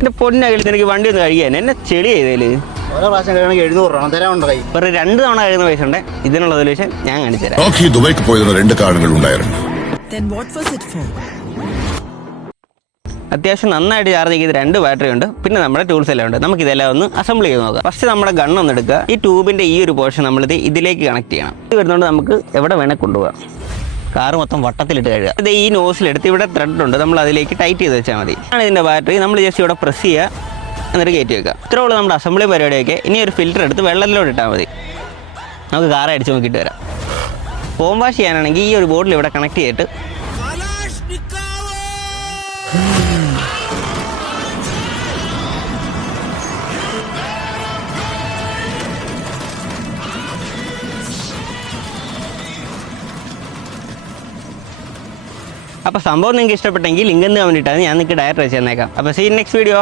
എൻ്റെ പൊന്നകലിൽ എനിക്ക് വണ്ടി ഒന്ന് കഴിയാൻ എന്നെ ചെളി ചെയ്തേല് ഓരോ പ്രാവശ്യം കഴിയണമെങ്കിൽ 700 രൂപ തരാനുണ്ട് കൈ. ഒരു 2 തവണ കഴിയുന്ന പൈസ ഉണ്ട്. ഇതിനുള്ള സൊല്യൂഷൻ ഞാൻ കാണിച്ചു തരാം. ദുബൈക്ക് പോയതിന് 2 കാരണങ്ങൾ ഉണ്ടായിരുന്നു. അത്യാവശ്യം നന്നായിട്ട് ചാർജ് ചെയ്ത് 2 ബാറ്ററി ഉണ്ട്. പിന്നെ നമ്മുടെ ടൂൾസ് എല്ലാം ഉണ്ട്. നമുക്ക് ഇതെല്ലാം ഒന്ന് അസംബിൾ ചെയ്ത് നോക്കാം. ഫസ്റ്റ് നമ്മുടെ ഗണ്ണൊന്ന് എടുക്കുക. ഈ ട്യൂബിൻ്റെ ഈ ഒരു പോർഷൻ നമ്മളിത് ഇതിലേക്ക് കണക്ട് ചെയ്യണം. ഇത് വരുന്നതുകൊണ്ട് നമുക്ക് എവിടെ വേണേൽ കൊണ്ടുപോകാം. കാറ് മൊത്തം വട്ടത്തിലിട്ട് കഴുകുക. ഇത് ഈ നോസിലെടുത്ത് ഇവിടെ ത്രെഡ് ഉണ്ട്, നമ്മൾ അതിലേക്ക് ടൈറ്റ് ചെയ്ത് വെച്ചാൽ മതി. ആണ് ഇതിൻ്റെ ബാറ്ററി. നമ്മൾ ജസ്റ്റ് ഇവിടെ പ്രസ് ചെയ്യുക, എന്നിട്ട് കയറ്റി വെക്കുക. ഇത്രേ ഉള്ളൂ നമ്മുടെ അസംബ്ലി പരിപാടിയൊക്കെ. ഇനി ഒരു ഫിൽറ്റർ എടുത്ത് വെള്ളത്തിലോട്ട് ഇട്ടാൽ മതി. നമുക്ക് കാറ് അടിച്ച് നോക്കിയിട്ട് വരാം. ഫോം വാഷ് ചെയ്യാനാണെങ്കിൽ ഈ ഒരു ബോട്ടിൽ ഇവിടെ കണക്ട് ചെയ്തിട്ട് അപ്പോൾ സംഭവം നിങ്ങൾക്ക് ഇഷ്ടപ്പെട്ടെങ്കിൽ ലിങ്ക് എന്ന് കമൻറ്റ് ഇട്ടാൽ ഞാൻ നിങ്ങൾക്ക് ഡയറക്റ്റ് വെച്ച് തന്നേക്കാം. അപ്പോൾ സീ നെക്സ്റ്റ് വീഡിയോ.